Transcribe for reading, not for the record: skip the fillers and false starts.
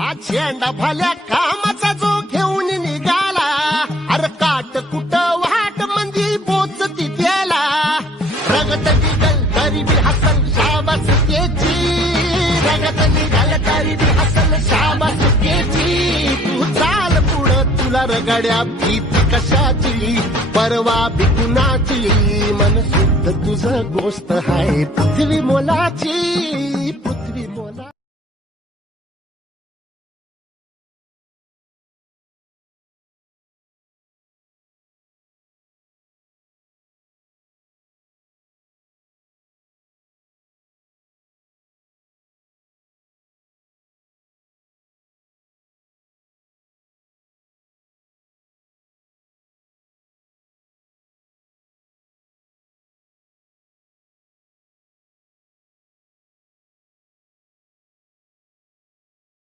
आज झेंडा भल्या कामाचा जो घेऊन निघाला, अरे काट कुट वाट मंदी पोचती त्याला. रगत निघल तरी बी हसल शाबास त्याची, रगत निघाल तरी बी हसल शाबास त्याची. तू चाल पुढं तुला रगड्या भीती कशाची, परवा बी कुणाची. मन शुद्ध तुझं गोष्ट हाय पृथ्वी मोलाची.